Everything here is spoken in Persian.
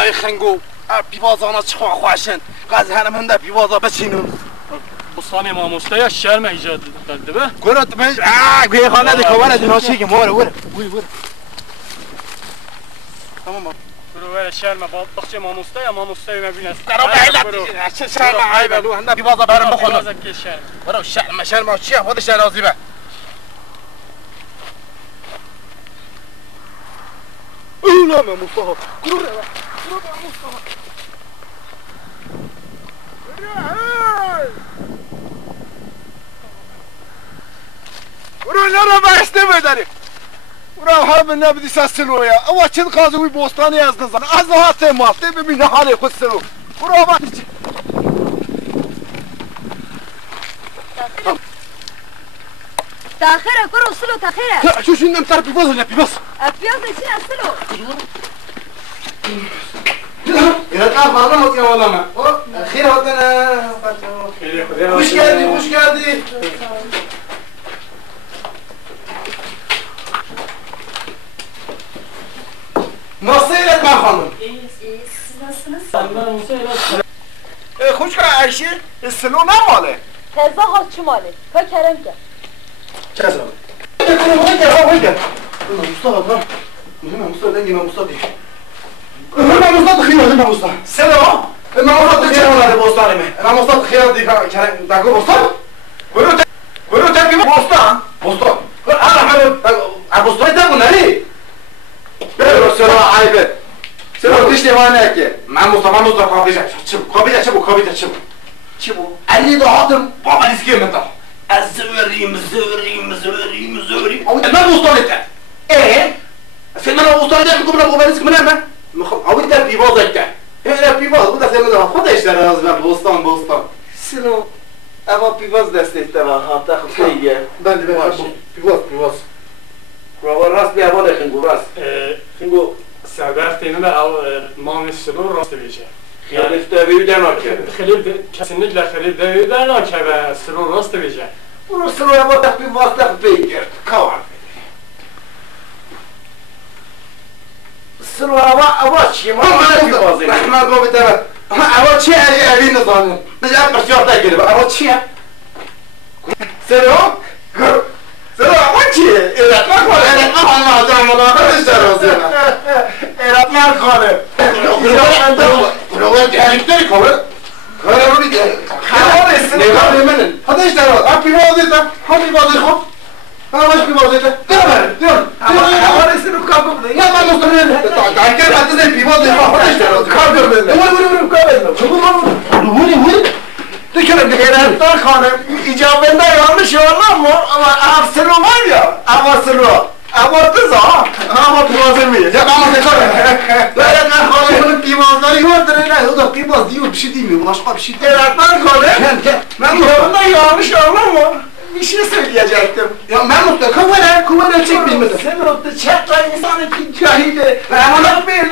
برای خنگو بیوازانا چخوا خواشن قاز هنم هنده بیوازا بچینم بستان ماموسته یا شرم ایجاد کرده به گرد من گوی خانه دی کوانا دی ناشیگی وره تمام برو وره شرم با بخش ماموسته یا ماموسته مبین است درو بعیلت چه شرم عیبه هنده بیوازا برم بخونم برو شرم چیه خود شرازی به اولا من مصطفى كرر مصطفى ورا را بسته بداری ورا هم نبودی سلویا اوا چند قاضی بوستانی از نزن از هات مافته ببین حال خود سلو ورا وقتی تاخير كرو سلو تاخير شو شنو نمتر بيبوظ ولا بيبص ابيض شنو سلو يا تعرف انا يا ولا ما خير هاتنا خوش قاعدي نصيرك ما خانم خوش عايشه السلو ما ماله تزا ها چه ماله کا کرم که كذا ويجا مصطفى مصطفى دنجي مصطفى انا مصطفى خير انا مصطفى سلام انا مصطفى خير ولا بوستاني انا مصطفى خير دي كان داكو مصطفى ولو تاكي مصطفى انا حلو مصطفى ده ناري بيرو سرا عيبه سرا تشتي وانك مع مصطفى قابيجا شبو علي ده حاضر بابا نسكي من ده الزوري ما بوصلت ايه فين انا وصلت لكم انا بوبالسك من انا او انت في بوظك انا في بوظ وده زي ما خدش ترى لازم بوسطان شنو اما في بوظ دستي تبع هاتا خفيه بند في بوظ راس بیا بالا خنگو سبب تینه او مام سلو راست بیشه خیلی استوی نکرد خیلی kesinlikle خیلی دیده نکرد سلو راست بیشه برو سلو یا باید بی واسطه بگیر کار سلو اوا چی ما بی بازی ما گو بده اوا چی علی نظام نجات بسیار دایر اوا چی سلو اوا چی ایراد ما خاله برو دیگه کار کارو میده کار است نگاه منن خودش درات اپی وادیتا همین وادی خب همش بی وادیتا دیار کار است رو کار کنه یا من مستقیم دانکر بعد از بی وادی خودش درات کار کنه برو کار کنه دیگه ایران خانم ایجابنده yanlış olmaz mı ama hapsını var ya havasını abartırsa ama pivazır mı ya ama tekrar böyle ben hanımın pivazları yoktur öyle o da pivaz diyor bir şey değil mi başka bir şey değil İran'dan kalır ben yanında yanlış olmaz mı bir şey söyleyecektim ya ben mutlaka kuvara çek bilmedim sen mutlaka çek lan insanın ki cahili ben ona bir